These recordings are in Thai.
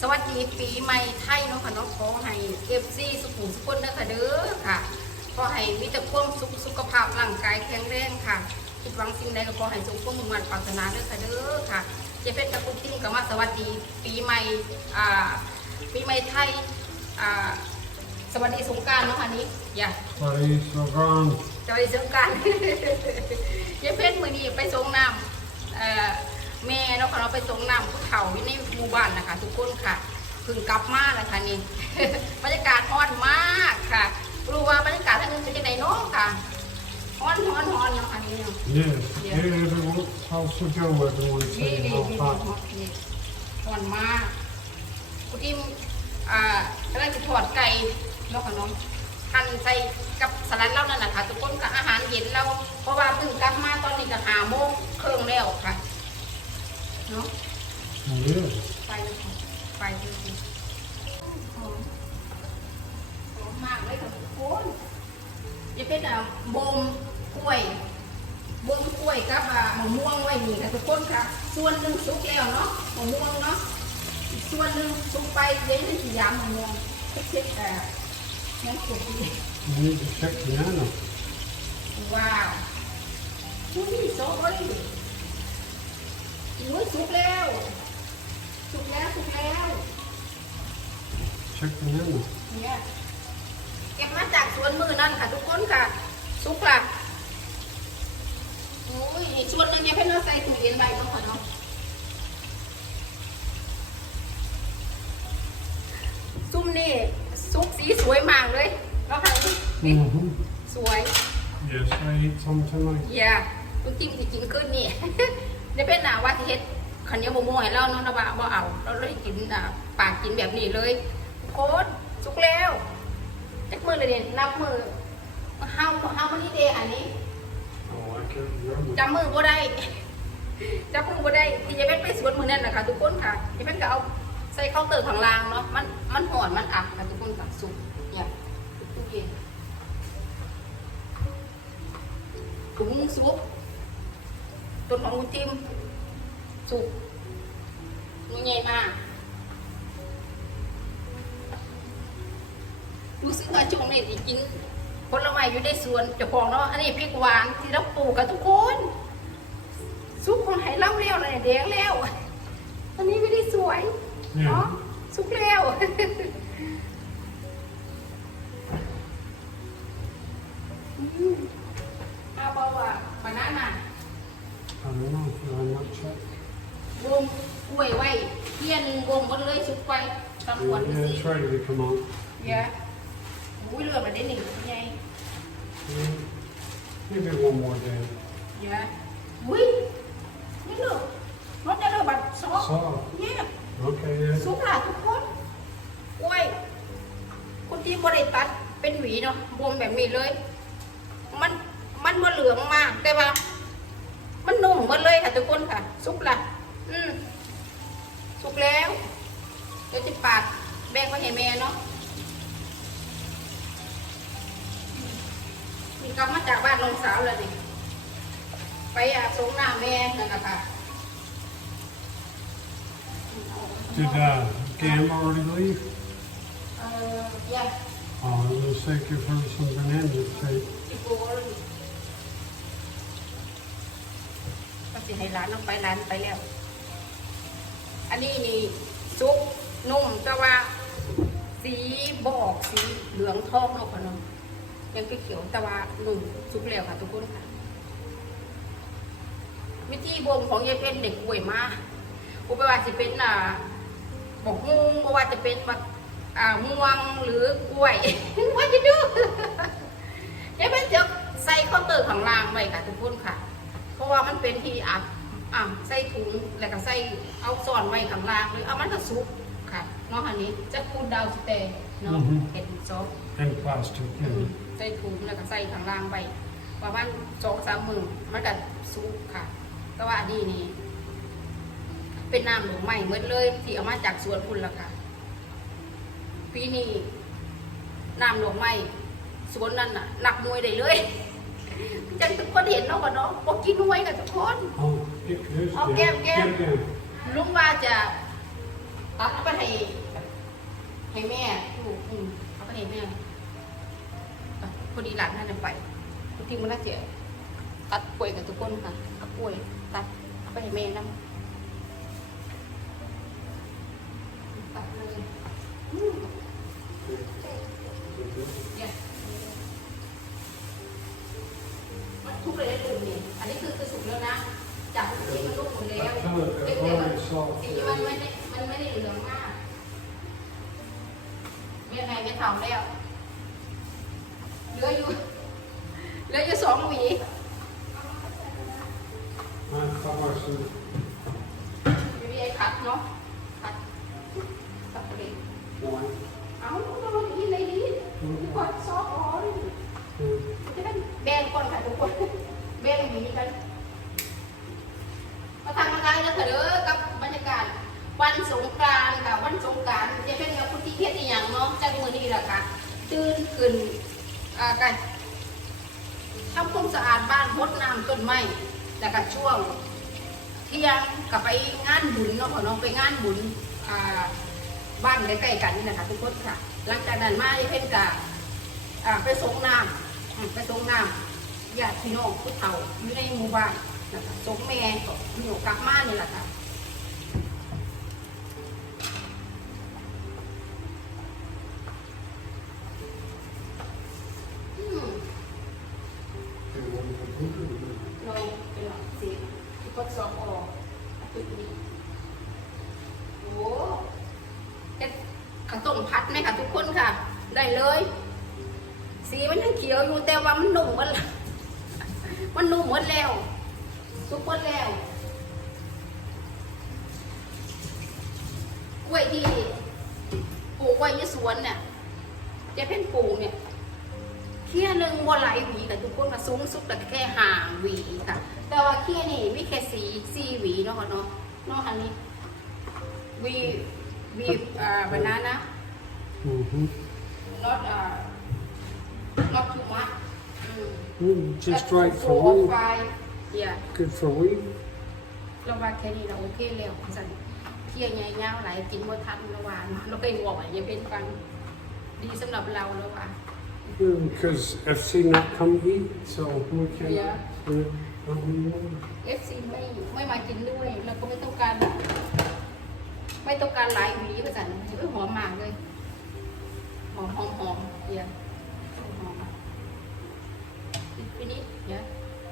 สวัสดีปีใหม่ไทยเนาะค่ะน้องขอให้เอฟซีสุขุมสุขคนเด้อค่ะเด้อค่ะขอให้มีแต่ความสุขสุขภาพร่างกายแข็งแรงค่ะคิดหวังสิ่งใดก็ขอให้สมความมุ่งมั่นปรารถนาเด้อค่ะเด้อค่ะยายเพนกับคุณติ้งก็มาสวัสดีปีใหม่อ่าปีใหม่ไทยอ่าสวัสดีสงกรารเนาะค่ะนี้อย่า Paris, Sogran, จอยสงกรารยายเพชรมือนี้ไปส่งน้ำเอ่อ แม่เนาะค่ะเราไปส่งน้ำผู้เฒ่าอยู่ในหมู่บ้านนะคะ ทุกคนค่ะเพิ่งกลับมาแล้วค่ะนี่ บรรยากาศร้อนมากค่ะรู้ว่าบรรยากาศทางนู้นเป็นยังไงเนาะค่ะร้อนร้อนร้อนเนาะอันนี้เนาะ yes. Yeah. Yeah, everyone, how's the go? Everyone นี่ saying นี่ how นี่ fat. นี่ร้อนมากคุณทิมอ่ากำลังจะทอดไก่เนาะค่ะน้องหั่นใส่กับสลัดเรานั่นแหละค่ะทุกคนกับอาหารเย็นเรา เพราะว่าเพิ่งกลับมาตอนนี้ก็หาโมงครึ่งแล้วค่ะ จะเป็นอะบ่มกล้วยบ่มกล้วยกับอะมะม่วงไว้นี่ค่ะทุกคนค่ะ ส่วนหนึ่งสุกแล้วเนาะมะม่วงเนาะอีกส่วนหนึ่งสุกไปเดี๋ยวจะยำมะม่วงเช็ดๆแต่ยังสุกดี You need to check the Anna. ว้าวอุ้ยโซ่เลย อุ้ยสุกแล้วสุกแล้วสุกแล้ว Check the Anna. เนี่ยเก็บมาจากสวนมือนั่นค่ะ ทุกคนค่ะสุกละโอ้ยส่วนหนึ่งยังเป็นเราใส่ถุงเย็นไว้ต้องขอเนาะซุ่มนี่ซุกสีสวยมากเลยแล้วค่ะนี่ Mm-hmm. สวย Yes, I eat some tonight. อย่าตุ้งจิ้มสิกินขึ้นนี่ ได้เป็นหนาว่าที่เฮ็ดขันเหนียวโมโม่ให้เราเนาะนะว่าบ่เอาเราเลยกินอ่าปากกินแบบนี้เลยโคตรสุกแล้วจักมือเลยเนี่ยนับมือเฮาเฮามันนี่เดย์อันนี้ Oh, I can't remember. จำมือบ่ได้จำมือบ่ได้ที่จะเป็นไปสวนมือนั่นนะคะทุกคนค่ะจะเป็นก็เอาใส่เคาน์เตอร์ข้างล่างเนาะมันมันหอนมันอับค่ะทุกคนค่ะสุกเนี่ยทุกเย็นถุงซุป ต้นของคุณทิมสุกมันใหญ่มากรู้สึกว่าช่วงนี้จริงๆผลไม้อยู่ในสวนเจ้าของเนาะอันนี้พริกหวานที่เราปลูกกันทุกคนสุกของไห้เล่าเลี้ยวเลยแดงแล้ว อันนี้ไม่ได้สวยเนี่ยเนาะสุกแล้วอืมเอาเปล่าว่า บานาน่า I don't know. I'm not check. วงกล้วยไว้เทียนวงบนเลยสุกไปตำรวจ Yeah, สิ it's ready to come out. เยอะอุ้ยเลือดมาได้หนึ่งไง Yeah. Maybe one more day. เยอะอุ้ยนี่เลือดรถได้เลยบัดซอก So, เนี่ย okay, yeah. สุกหลาทุกคนกล้วยคุณที่บริตัดเป็นหวีเนาะบวมแบบนี้เลย มันมันมาเหลืองมากแต่ว่า มันนุ่มหมดเลยค่ะทุกคนค่ะ สุกละอืมสุกแล้ว เดี๋ยวจะปาดแบ่งไว้ให้แม่เนาะมีกลับมาจากบ้านน้องสาวเลยดิไปอะสงหน้าแม่นั่นแหละค่ะ Did uh, Gam already leave? เอออย่า Oh, I was gonna say give her some bananas to take. สิโกเลยก็ สิให้ร้านเอาไปร้านไปแล้ว อันนี้นี่ซุปนุ่มแต่ว่า สีบอกสีเหลืองทองเนาะค่ะเนาะยังเขียวแต่ว่านุ่มซุปแล้วค่ะทุกคนค่ะ วิธีบ่มของยายเป็นเด็กป่วยมากอุปว่าจะเป็นอ่าบอกมุงบ่ว่าจะเป็นบักอ่าม่วงหรือกล้วยว่าจะดูยายเป็นจะใส่ข้าวเตอร์ข้างล่างไว้ค่ะทุกคนค่ะ ราะว่ามันเป็นที่อัดอ่าใส่ถุงแล้วก็ใส่เอาซ่อนไว้ข้างล่างหรือเอามันก็ซุปค่ะเนาะอันนี้จะคูดดาวสเตย์เนาะอือฮึเห็ดซอส And plastic, อืม yeah. ใส่ถุงแล้วก็ใส่ข้างล่างไปประมาณสองสามมือมันก็ซุปค่ะ แต่ว่าอันนี้นี่เป็นน้ำหลวงใหม่เหมือนเลยที่เอามาจากสวนพุ่นละค่ะปีนี้น้ำหลวงใหม่สวนนั่นน่ะหนักมวยได้เลย จังทุกคนเห็นเนาะว่าเนาะบอกกินหน่วยกับทุกคน Oh, get this. Oh, yeah. get- get. Get them. ลุงว่าจะตัดเอาไปให้ให้แม่ลูกอืมเอาไปให้แม่อะพอดีหลานท่านนไปจริงๆมันน่าจะตัดป่วยกับทุกคนค่ะเอาป่วยตัดเอาไปให้แม่นํตัดเลย เรียกไงไม่ทำแล้ว เหลืออยู่ เหลืออยู่สองหวี Ah, cover some. ไม่มีไอ้คัดเนาะคัดตัดไปเลย One. เอาเราดีเลยดีดีกว่าซอฟต์อ๋อ two, จะได้แบ่งก่อนค่ะทุกคนแบ่งหวีกันมาทำอะไรแล้วเถอะเด้อกับบรรยากาศ วันสงกรานต์ค่ะวันสงกรานต์จะเป็นกับพุทธิเทศอีหยังเนาะจากมือนี้แหละค่ะตื่น ขึ้นอ่ากันทำความสะอาดบ้านรดน้ำต้นไม้แล้วก็ช่วงเที่ยงกับไปงานบุญเนาะขอน้องไปงานบุญบ้านใกล้ๆกันนี่นะคะทุกคนค่ะ หลังจากนั้นมาเพ่นกะไปส่งน้ำไปส่งน้ำญาติพี่น้องผู้เฒ่าอยู่ในหมู่บ้านนะคะส่งแม่ก็อยู่กลับมานี่แหละค่ะ คนค่ะ ได้เลย สีมันยังเขียวอยู่แต่ว่ามันนุ่มมดละมันนุ่มหมดแล้วสุกหมดแล้วกล้วยที่ปลูกไว้ในสวนเนี่ยจะเป็นปลูกเนี่ยเคี่ยหนึ่งว่าหลายหวีแต่ทุกคนมาสูงสุดแต่แค่ห่างหวีค่ะ แต่ว่าเคี่ยนี่มีแค่สีสีหวีเนาะเนาะเนาะอันนี้วีวีอ่าบานานะ Mm-hmm. not อ่า not too much อืม Mm, just right for four or weave. five yeah Good for weave. เราว่าแค่นี้เราโอเคแล้วสันเที่ยงไงเงาหลายกินบ่ทันระหว่างเราไปหัวไหวอย่าเป็นฟังดีสำหรับเราแล้วว่า Yeah, because I've seen that come eat, so we can. Yeah. Yeah. Um, เอฟซีไม่ไม่มากินด้วยแล้วก็ไม่ต้องการ ไม่ต้องการหลายหวีประสันเอ้ยหอมมากเลยห อมหอมหอมเดียวหอมอีกไปนิดเดี๋ยว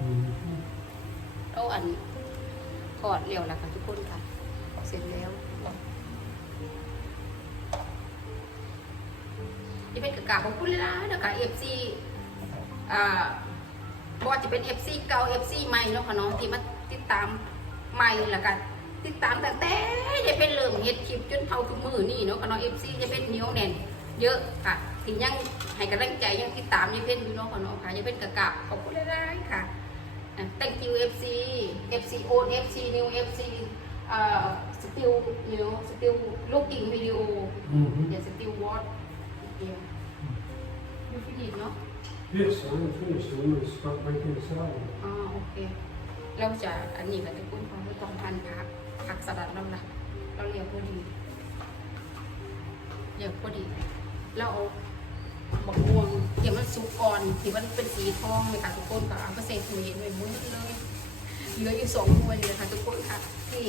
mhm. เอาอันทอดเร็วแล้วค่ะทุกคนค่ะ เสร็จแล้วนี่เป็นกระกาของคุณเลยนะนะคะเอฟซีอ่าเพราะว่าจะเป็นเอฟซีเก่าเอฟซีใหม่เนาะค่ะน้องที่มาติดตามใหม่แล้วกันติดตามตั้งแต่จะเป็นเริ่มเฮ็ดคลิปจนเท่าทุกมือนี่เนาะค่ะน้องเอฟซีจะเป็นเหนียวแน่น เยอะค่ะที่ยังให้กำลังใจยังติดตามยังเป็นอยู่เนาะค่ะเน้องค่ะยังเป็นกระกาขอบคุณหลายๆค่ะ Uh, thank you FC FC old FC new FC uh, still you know still looking video Mhm. yeah still watch yeah you finish เนาะ Yes, I'm finished. I'm going to start making salad. อ๋อโอเค เราจะอันนี้ก็จะพูดความไม่ต้องทานผักผักสลัดเราละเราเรียกพอดีเรียกพอดี เราเอาบักม่วเดี๋ยวมันสุกก่อนที่มันเป็นสีทองเลยค่ะทุกคนก็เอาไปใส่ถุงเย็นไว้หมุนเลยเหลืออยู่สองหน่วยเลยค่ะทุกคนค่ะที่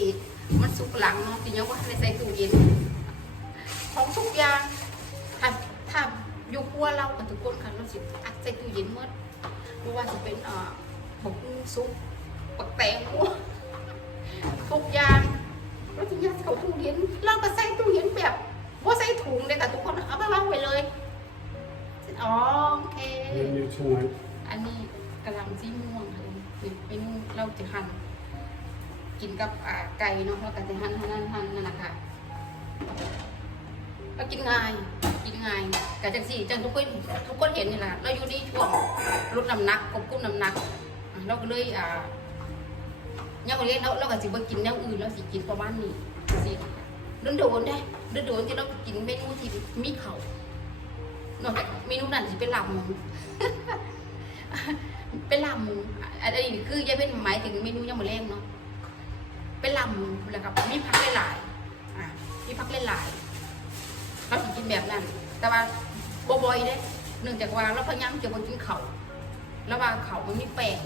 มันสุกหลังเนาะที่ยังว่าในใส่ตู้เย็นของทุกอย่างถ้าถ้าอยู่ครัวเรากับทุกคนค่ะเราสิอัดใส่ตู้เย็นหมดไม่ว่าจะเป็นเอ่อบักกุ้งซุปบักแตงหัวทุกอย่างเราจะยัดเข้าตู้เย็นเราก็ใส่ตู้เย็นแบบ ว่าใส่ถุงเลยค่ะทุกคนเอาไปวางไว้เลยอ๋อโอเค Menu tonight. อันนี้กระหลำซีม่วงค่ะเป็นเมนูเราจะหั่นกินกับอ่าไก่เนาะเราก็จะหั่นหั่นหั่นหั่นนั่นแหะค่ะเรากินง่ายกินง่ายแต่จังสี่จังทุกคนทุกคนเห็นนี่แหละเราอยู่ในช่วงลดน้ำหนักควบคุมน้ำหนักอะเราก็เลยอ่าเนี่ยวันนี้เราเราก็สิบ่กินแนวอื่นเราสิกินประมาณนี้สิ นโดนได้โดนโดนๆที่เรากินเมนูที่มีเขานอกจากเมนูนั้นสิเป็นลาบหมูเป็นลาบหมูอันนี้คือยายเป็นหมายถึงเมนูยำมะเร็งเนาะเป็นลาบหมูแล้วก็มีผักหลายๆอะมีผักหลายๆเราสิกินแบบนั้น แต่ว่าบ่อยๆเด้เนื่องจากว่าเราพยายามจะกินเขาแล้วว่าเขามันมีแป้ง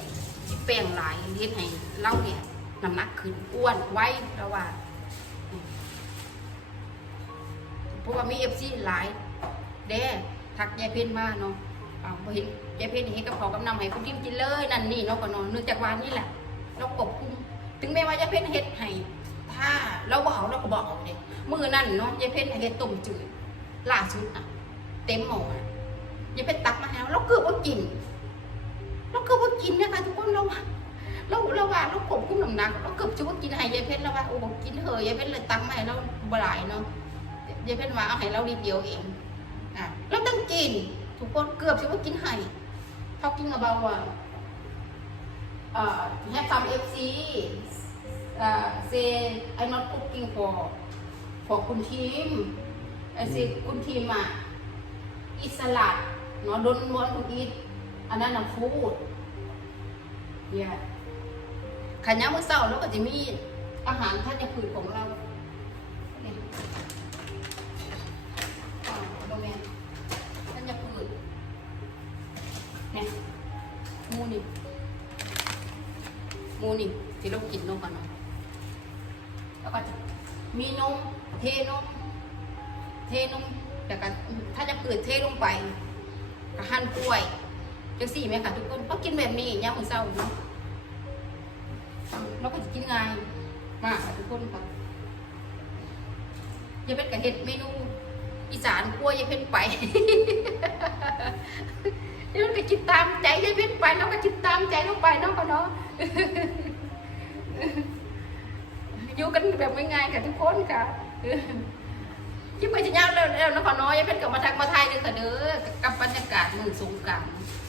มีแป้งหลายเฮ็ดให้เราเนี่ยน้ำหนักขึ้นอ้วนไว้แล้วว่า เพราะว่ามีเอฟซีหลายเด้ทักยายเพ็ญมาเนาะอ้าเห็นยายเพ็ญเห็นกับเขาวกับน้ำให้คุณทิมกินเลยนั่นนี่เนาะก็เนาะเนื่องจากวานนี่แหละเราควบคุม ถึงแม้ว่ายายเพ็ญเฮ็ดให้ถ้าเราบ่เอาเราก็บ่เอาเด้มื้อนั้นเนาะยายเพ็ญเฮ็ดต้มจืดล่าสุดอะ เต็มหม้อยายเพ็ญตักมาให้เราเราเกือบบ่กินเราเกือบบ่กินนะคะทุกคนเราเราเราว่าเราควบคุมน้ำหนักเราเกือบจะบ่กินให้ยายเพ็ญแล้วว่าโอ้บ่กินเถอะยายเพ็ญเลยตักมาให้เราบ่หลายเนาะ ยายเพ็ญว่าเอาให้เรานิดเดียวเองอะเราต้องกินทุกคนเกือบจะว่ากินไห้ talking about ว่าเอ่อ have some FC เอ่อ say I'm not cooking for for คุณทีม I say คุณทีมอะอิสลัดเนาะ don't want to eat อันนั้นน่ะ food yeah ขันยามมื้อเช้าเราก็จะมีอาหารท่านจะพืชของเรา นี่ที่เรากินนมกันเนาะแล้วก็จะมีนมเทนมเทนมแต่ก็ถ้าจะเปิดเทลงไปกระหันกล้วยจังสี่ไหมคะทุกคนก็กินแบบนี้ย่ามมื้อเช้าเนาะเราก็จะกินง่ายมากทุกคนค่ะยายเพชรกับเห็ดเมนูอีสานกลัวยายเพชรไปยายเพชรก็จิตตามใจยายเพชรไปน้องก็จิตตามใจน้องไปน้องก็เนาะ อยู่กันแบบง่ายๆกับทุกคนค่ะยิ่งไปจะยากแล้วแล้วน้องขอน้อยยายเพชรก็มาทักมาไทยเลยค่ะเด้อกับบรรยากาศมือสงการ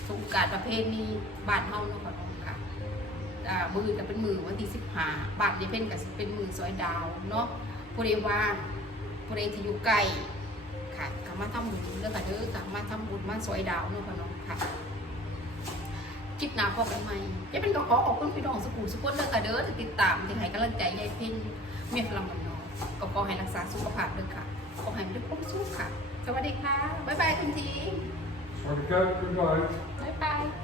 สงการประเพณีบ้านเฮาเนาะขอน้องค่ะอ่ามือก็เป็นมือวันที่สิบห้าบาทนี่เป็นก็สิเป็นมือซอยดาวเนาะผู้ใดว่างผู้ใดที่อยู่ไกลค่ะก็มาทำบุญเด้อค่ะเด้อก็มาทำบุญมาซอยดาวเนาะค่ะน้องค่ะ คลิปหน้าพบกันใหม่ยายเป็นก็ขอขอบคุณพี่น้องสุขุมสุขคนเด้อค่ะเด้อที่ติดตามที่ให้กำลังใจยายเพ็ญเมียพลังมันน้องก็ขอให้รักษาสุขภาพเด้อค่ะขอให้มีความสุขค่ะ สวัสดีค่ะ บ๊ายบายคุณที Sorry, good night.